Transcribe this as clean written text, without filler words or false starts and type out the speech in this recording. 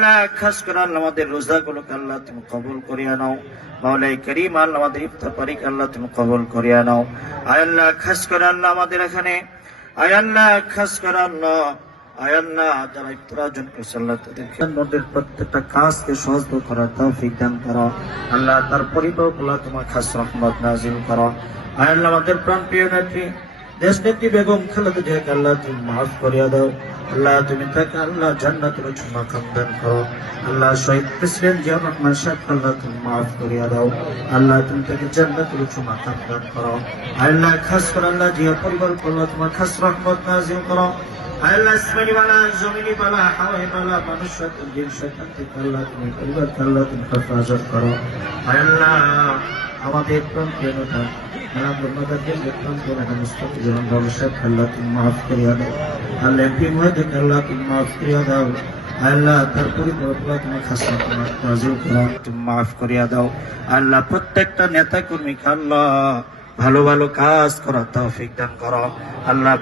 আল্লাহ খাস করে আল্লাহ আমাদের রোজাগুলোকে আল্লাহ তুমি কবুল করিয়া নাও। মাওলাই করিম আল্লাহ আমাদের ইফতার পারিকে আল্লাহ তুমি কবুল করিয়া নাও। আয় আল্লাহ খাস করে আল্লাহ আমাদের এখানে আয় আল্লাহ খাস করে আল্লাহ আয় আল্লাহ যারা ইফতার আয়োজন করছে আল্লাহ তাদের প্রত্যেকটা কাজকে সহজ করার তৌফিক দান করো। আল্লাহ তার পরিবারগুলো তোমার খাস রহমত নাজিল করো। আয় আল্লাহ আমাদের প্রাণপ্রিয় নেত্রী দেশ নেত্রী বেগম খালেদা জিয়াকে আল্লাহ তুমি মাফ করিয়া দাও। আল্লাহ তুমি তাকে আল্লাহ জান্নাতুল মাকাম দান করো। আল্লাহ শহীদ প্রেসিডেন্ট জিয়াউর রহমান সাহেব আল্লাহ তুমি মাফ করিয়া দাও। আল্লাহ তুমি তাকে জান্নাতুল মাকাম দান করো। আল্লাহ খাস করে আল্লাহ জিয়া পরিবার আল্লাহ তোমার খাস রহমত নাজিল করো। আল্লাহ আসমানি বালা জমিনি বালা হাওয়াই বালা মানুষ শয়তান জিন শয়তান থেকে আল্লাহ তুমি পরিবার আল্লাহ তুমি হেফাজত করো। আল্লাহ আমাদের প্রাণপ্রিয় নেতা আল্লাহ তুমি মাফ করিয়া দাও। আল্লাহ এমপি মহোদয়কে আল্লাহ তুমি মাফ করিয়া দাও। আল্লাহ তার পরিবার তোমার খাস রহমত নাজিল করো, তুমি মাফ করিয়া দাও। আল্লাহ প্রত্যেকটা নেতা কর্মীকে আল্লাহ ভালো ভালো কাজ করার তৌফিক দান করো। আল্লাহ